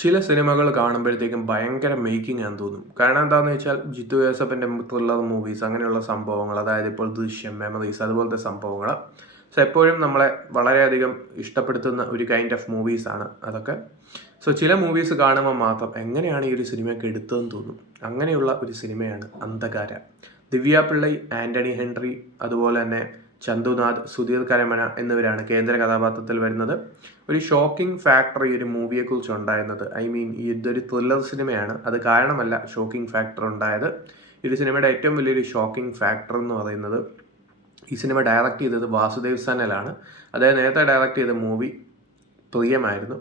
ചില സിനിമകൾ കാണുമ്പോഴത്തേക്കും ഭയങ്കര മേക്കിംഗ് ആണെന്ന് തോന്നും. കാരണം എന്താണെന്ന് വെച്ചാൽ ജിത്തു ജോസഫിൻ്റെ ത്രില്ലർ മൂവീസ് അങ്ങനെയുള്ള സംഭവങ്ങൾ, അതായത് ഇപ്പോൾ ദൃശ്യം, മെമ്മറീസ് അതുപോലത്തെ സംഭവങ്ങൾ സോ എപ്പോഴും നമ്മളെ വളരെയധികം ഇഷ്ടപ്പെടുത്തുന്ന ഒരു കൈൻഡ് ഓഫ് മൂവീസാണ് അതൊക്കെ. സോ ചില മൂവീസ് കാണുമ്പോൾ മാത്രം എങ്ങനെയാണ് ഈ ഒരു സിനിമയൊക്കെ എടുത്തതെന്ന് തോന്നും. അങ്ങനെയുള്ള ഒരു സിനിമയാണ് അന്ധകാര. ദിവ്യ പിള്ളൈ, ആൻ്റണി ഹെൻറി, അതുപോലെ തന്നെ ചന്തുനാഥ്, സുധീർ കരമന എന്നിവരാണ് കേന്ദ്ര കഥാപാത്രത്തിൽ വരുന്നത്. ഒരു ഷോക്കിംഗ് ഫാക്ടർ ഈ ഒരു മൂവിയെക്കുറിച്ച് ഉണ്ടായിരുന്നത്, ഇതൊരു ത്രില്ലർ സിനിമയാണ്, അത് കാരണമല്ല ഷോക്കിംഗ് ഫാക്ടർ ഉണ്ടായത്. ഈ ഒരു സിനിമയുടെ ഏറ്റവും വലിയൊരു ഷോക്കിംഗ് ഫാക്ടർ എന്ന് പറയുന്നത്, ഈ സിനിമ ഡയറക്റ്റ് ചെയ്തത് വാസുദേവ് സനലാണ്. അദ്ദേഹം നേരത്തെ ഡയറക്റ്റ് ചെയ്ത മൂവി പ്രിയമായിരുന്നു.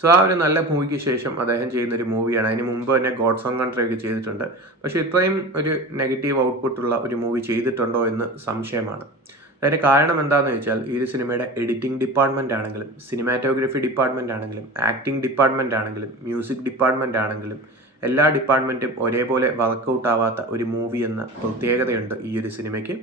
സോ ആ ഒരു നല്ല മൂവിക്ക് ശേഷം അദ്ദേഹം ചെയ്യുന്നൊരു മൂവിയാണ്. അതിന് മുമ്പ് തന്നെ ഗോഡ്സ് ഓൺ കൺട്രി ഒക്കെ ചെയ്തിട്ടുണ്ട്. പക്ഷേ ഇത്രയും ഒരു നെഗറ്റീവ് ഔട്ട്പുട്ടുള്ള ഒരു മൂവി ചെയ്തിട്ടുണ്ടോ എന്ന് സംശയമാണ്. അതിന് കാരണം എന്താണെന്ന് വെച്ചാൽ, ഈ ഒരു സിനിമയുടെ എഡിറ്റിംഗ് ഡിപ്പാർട്ട്മെൻ്റ് ആണെങ്കിലും, സിനിമാറ്റോഗ്രഫി ഡിപ്പാർട്ട്മെൻ്റ് ആണെങ്കിലും, ആക്ടിംഗ് ഡിപ്പാർട്ട്മെൻ്റ് ആണെങ്കിലും, മ്യൂസിക് ഡിപ്പാർട്ട്മെൻ്റ് ആണെങ്കിലും എല്ലാ ഡിപ്പാർട്ട്മെൻറ്റും ഒരേപോലെ വർക്കൗട്ട് ആവാത്ത ഒരു മൂവി എന്ന പ്രത്യേകതയുണ്ട് ഈ ഒരു സിനിമയ്ക്ക്.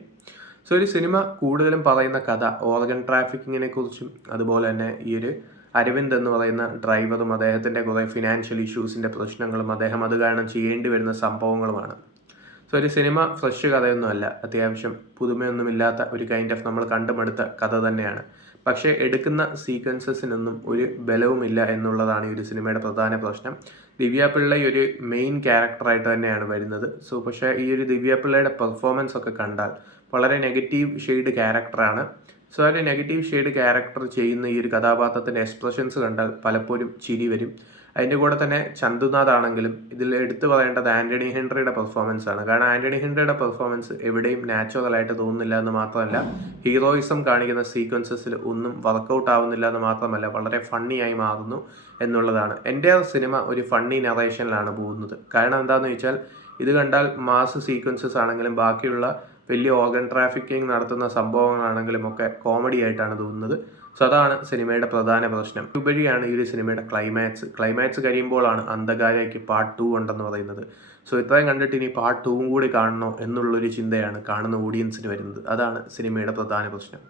സോ ഒരു സിനിമ കൂടുതലും പറയുന്ന കഥ ഓർഗൻ ട്രാഫിക്കിങ്ങിനെ കുറിച്ചും, അതുപോലെ തന്നെ ഈ ഒരു അരവിന്ദ് എന്ന് പറയുന്ന ഡ്രൈവറും അദ്ദേഹത്തിൻ്റെ കുറേ ഫിനാൻഷ്യൽ ഇഷ്യൂസിൻ്റെ പ്രശ്നങ്ങളും അദ്ദേഹം അത് കാരണം ചെയ്യേണ്ടി വരുന്ന സംഭവങ്ങളുമാണ്. സോ ഒരു സിനിമ ഫ്രഷ് കഥയൊന്നുമല്ല, അത്യാവശ്യം പുതുമയൊന്നുമില്ലാത്ത ഒരു കൈൻഡ് ഓഫ് നമ്മൾ കണ്ടുമടുത്ത കഥ തന്നെയാണ്. പക്ഷേ എടുക്കുന്ന സീക്വൻസസിനൊന്നും ഒരു ബലവുമില്ല എന്നുള്ളതാണ് ഈ ഒരു സിനിമയുടെ പ്രധാന പ്രശ്നം. ദിവ്യ പിള്ളൈ ഒരു മെയിൻ ക്യാരക്ടറായിട്ട് തന്നെയാണ് വരുന്നത്. സോ പക്ഷേ ഈ ഒരു ദിവ്യ പിള്ളയുടെ പെർഫോമൻസ് ഒക്കെ കണ്ടാൽ വളരെ നെഗറ്റീവ് ഷെയ്ഡ് ക്യാരക്ടറാണ്. സോ ഒരു നെഗറ്റീവ് ഷെയ്ഡ് ക്യാരക്ടർ ചെയ്യുന്ന ഈ ഒരു കഥാപാത്രത്തിൻ്റെ എക്സ്പ്രഷൻസ് കണ്ടാൽ പലപ്പോഴും ചിരി വരും. അതിൻ്റെ കൂടെ തന്നെ ചന്തുനാഥ് ആണെങ്കിലും ഇതിൽ എടുത്തു പറയേണ്ടത് ആൻ്റണി ഹെൻറിയുടെ പെർഫോമൻസ് ആണ്. കാരണം ആൻ്റണി ഹെൻറിയുടെ പെർഫോമൻസ് എവിടെയും നാച്ചുറലായിട്ട് തോന്നുന്നില്ല എന്ന് മാത്രമല്ല, ഹീറോയിസം കാണിക്കുന്ന സീക്വൻസസിൽ ഒന്നും വർക്കൗട്ട് ആവുന്നില്ല എന്ന് മാത്രമല്ല, വളരെ ഫണ്ണിയായി മാറുന്നു എന്നുള്ളതാണ്. എൻ്റെ സിനിമ ഒരു ഫണ്ണി നറേഷനിലാണ് പോകുന്നത്. കാരണം എന്താണെന്ന് ചോദിച്ചാൽ, ഇത് കണ്ടാൽ മാസ് സീക്വൻസസ് ആണെങ്കിലും ബാക്കിയുള്ള വലിയ ഓർഗൻ ട്രാഫിക്കിംഗ് നടത്തുന്ന സംഭവങ്ങളാണെങ്കിലും ഒക്കെ കോമഡി ആയിട്ടാണ് തോന്നുന്നത്. സോ അതാണ് സിനിമയുടെ പ്രധാന പ്രശ്നം. ഉപരിയാണ് ഈ ഒരു സിനിമയുടെ ക്ലൈമാക്സ് കഴിയുമ്പോഴാണ് അന്ധകാരയ്ക്ക് പാർട്ട് 2 ഉണ്ടെന്ന് പറയുന്നത്. സോ ഇത്രയും കണ്ടിട്ട് ഇനി പാർട്ട് 2 കൂടി കാണണോ എന്നുള്ളൊരു ചിന്തയാണ് കാണുന്ന ഓഡിയൻസിന് വരുന്നത്. അതാണ് സിനിമയുടെ പ്രധാന പ്രശ്നം.